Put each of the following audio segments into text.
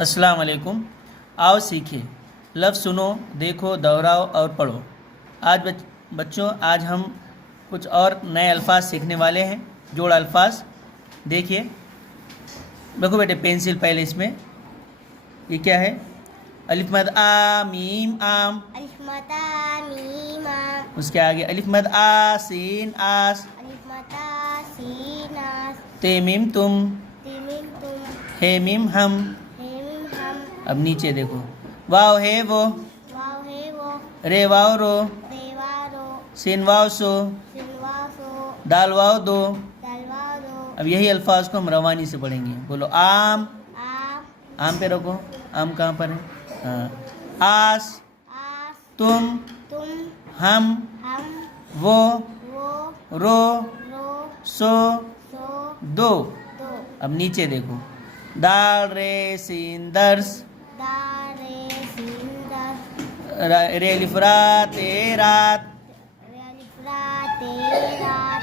अस्सलाम वालेकुम। आओ सीखें। लफ्ज़ सुनो, देखो, दोहराओ और पढ़ो। आज बच्चों आज हम कुछ और नए अल्फाज सीखने वाले हैं। जोड़ अल्फाज देखिए। देखो बेटे, पेंसिल पहले इसमें ये क्या है? अलिफ मद आ मीम आम। अलिफ मद आ मीम आम। उसके आगे अलिफ मद आ सीन आस। अलिफ मद आ सीन आस। ते मीम तुम। ते मीम तुम। हे मीम हम। हे मीम हम। अब नीचे देखो, वाव है वो। वाव है वो। रे वाव रो। रे वाव रो। सिन वाव सो। सिन वाव सो। दाल वाव दो। दाल वाव दो। अब यही अल्फाज को हम रवानी से पढ़ेंगे। बोलो आम। आम। आम पे रखो। आम कहाँ पर है? हाँ। आस। आस। तुम। तुम। हम। हम। वो। वो। रो। रो। सो। सो। दो। दो। अब नीचे देखो, दाल रे सीन दर्स। दा रे सीन दस। रे अलिफ रा ते रात। रे अलिफ रा ते रात।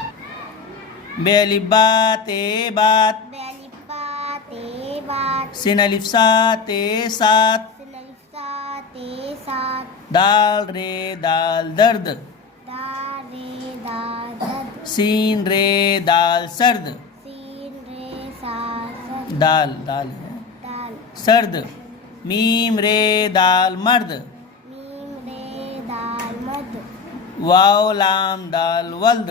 बे अलिफ बा ते बात। बे अलिफ बा ते बात। सिन अलिफ सा ते सात। सिन अलिफ सा ते सात। दाल रे दाल दर्द। दा रे दा दद। सीन रे दाल सर्द। सीन रे सा सद। दाल दाल है दाल। सर्द। मीम रे दाल मर्द। मीम रे दाल मद। वाव लाम दाल वल्द।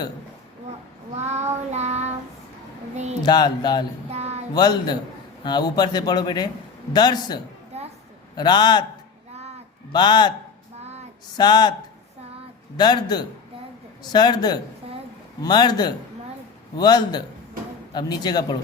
वाव लाम रे दाल दाल दाल वल्द। हाँ, ऊपर से पढ़ो बेटे। दर्स दस। रात रात। बात बात। सात सात। दर्द दर्द। सर्द सर्द। मर्द मर्द। वल्द। वर्द। अब नीचे का पढ़ो।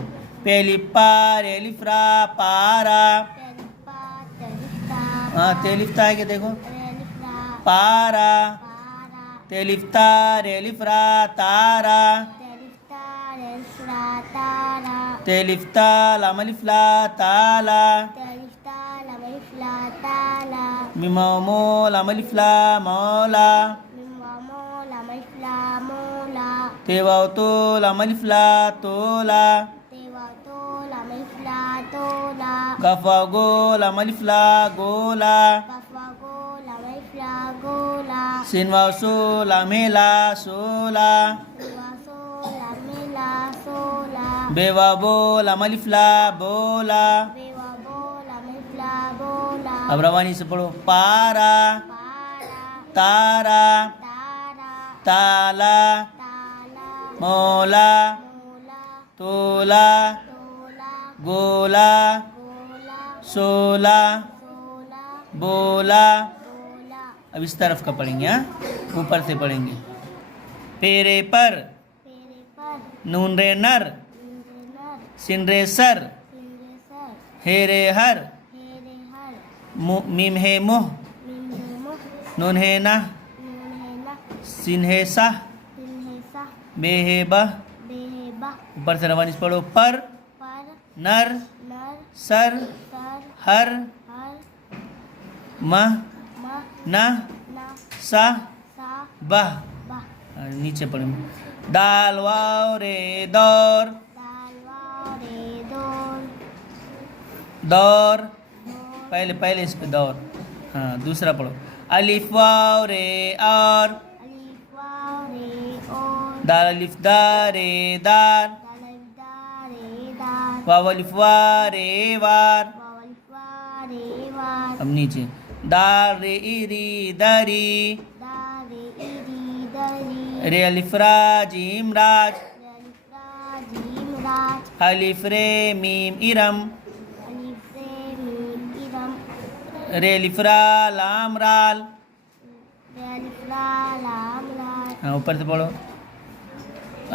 पहली पार एलिफ्रा पारा। तेलिफा तेलिफ्ता। हाँ, तेलिफ्ता है कि देखो, तेलिफ्रा पारा। पारा। तेलिफ्ता रेलिफ्रा तारा। तेलिफ्ता तेलिफ्रा तारा। तेलिफ्ता लामलिफ्ला ताला। तेलिफ्ता लमलिफ्ला ताला। मिमोमो लामलिफ्ला मौला। मिमवामो लमलिफ्ला मोला। तेवावतो लामलिफ्ला तोला। तेवातो लमलिफ्ला तोला। गफागो लामलिफ्ला गोला। कफवागो लमलिफ्ला गोला। सिनवासो लामेला सोला। सिवासो लमिला सोला। बेवाबो लामलिफ्ला बोला। बेवाबो लमलिफ्ला बोला। अब रवानी से पढ़ो। पारा पारा। तारा तारा। ताला ताला। मौला मोला। तोला तोला। गोला गोला। सोला सोला। बोला। बोला। अब इस तरफ का पढ़ेंगे। हाँ, ऊपर से पढ़ेंगे। पेरे पर पेरे पर। नून रे नर। इंद्र नर। सिन रे सर। इंद्र सर। हे रे हर। हेरे हर। मीम है मुह। मिम्रे मुख। नून है ना। नून है ना। सिन है साह। सिन है सा। बे है बह। बे है बा। ऊपर से रवानी से पढ़ो। पर पर। नर नर। सर सर। हर हर। मह म। ना ना। सा सा। बह। बा। और नीचे पढ़ेंगे। दाल वाव रे दौर। दाल वाव रे दोर। दौर दोर। पहले पहले इस पे दौर। हाँ, दूसरा पढ़ो। अलिफ वाव रे और। अलिफ वाव रे और। दाल अलिफ दा रे दार। दाल अलिफ दा रे दार। वाव अलिफ वा रे वार। वाव अलिफ वा रे वार। अब नीचे दाल रे इरी दरी। दा रे इरी दरी। रे अलिफ रा जीम राज। रे अलिफ रा जीम राज। अलिफ रे मीम इरम। अलिफ रे मीम इरम। रे अलिफ रा लाम राल। रे अलिफ रा लाम राज। हाँ, ऊपर से पढ़ो।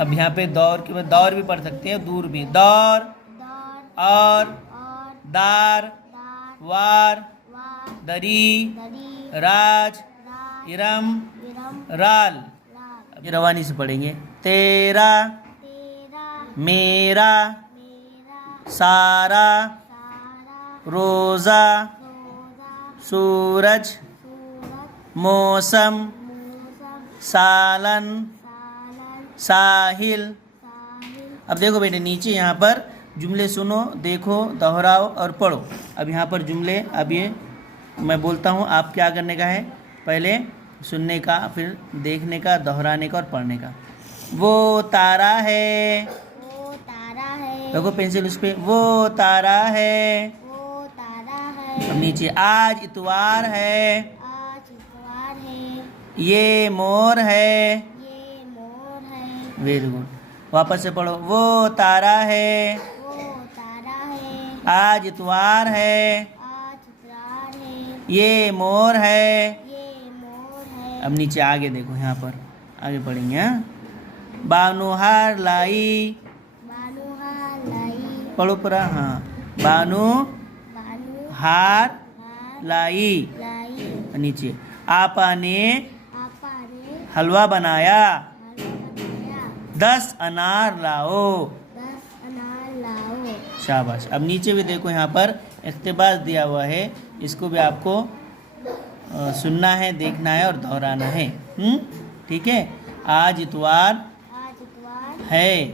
अब यहाँ पे दौर के बाद दौर भी पढ़ सकते हैं, दूर भी। दौर दौर। और और। दार दार। वार वार। दरी दरी। राज राज। इरम विरम। राल। राज। अब ये रवानी से पढ़ेंगे। तेरा तेरा। मेरा मेरा। सारा सारा। रोजा रोजा। सूरज सूरज। मौसम मौसम। सालन सालन। साहिल। साहिल। अब देखो बेटे, नीचे यहाँ पर जुमले सुनो, देखो, दोहराओ और पढ़ो। अब यहाँ पर जुमले, अब ये मैं बोलता हूँ, आप क्या करने का है, पहले सुनने का, फिर देखने का, दोहराने का और पढ़ने का। वो तारा है, वो तारा है, देखो पेंसिल उस पे, वो तारा है। वो तारा अब है, नीचे आज इतवार है, आज इतवार है, ये मोर है। ये मोर है, वेरी गुड। वापस से पढ़ो, वो तारा है, वो तारा है, आज इतवार है, आज इतवार है, ये मोर है। ये मोर है। अब नीचे आगे देखो, यहाँ पर आगे पढ़ेंगे। हाँ, बानुहार लाई, बानुहार लाई, पढ़ो पूरा। हाँ, बानु बानु हार हार लाई। लाई, नीचे आपा ने आपा ने हलवा बनाया, हलवा बनाया, 10 अनार लाओ। 10 अनार लाओ। शाबाश। अब नीचे भी देखो, यहाँ पर इक़्तिबास दिया हुआ है, इसको भी आपको सुनना है, देखना है और दोहराना है। ठीक है। आज इतवार आज इतवार है, है,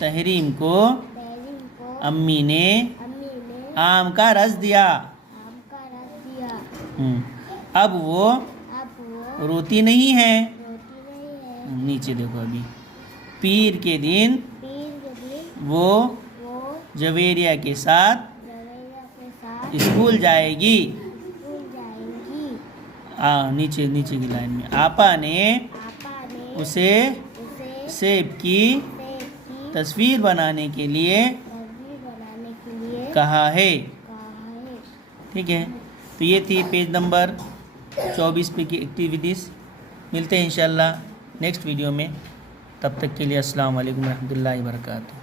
तहरीम को तहरीम को अम्मी ने अम्मी ने आम का रस दिया। आम का रस दिया। अब वो अब वो रोती नहीं है। रोटी नहीं है। नीचे देखो, अभी पीर के दिन पीर के दिन वो वो जवेरिया के साथ रवैया के साथ स्कूल जाएगी। स्कूल जाएंगी। नीचे नीचे की लाइन में आपा ने आपा ने उसे उसे सेब की सेब की तस्वीर बनाने के लिए तस्वीर बनाने के लिए कहा है। कहा है। ठीक है। तो ये थी पेज नंबर 24 पे की एक्टिविटीज़। मिलते हैं इंशाल्लाह नेक्स्ट वीडियो में। तब तक के लिए अस्सलाम वालेकुम रहमतुल्लाहि व बरकातुहू।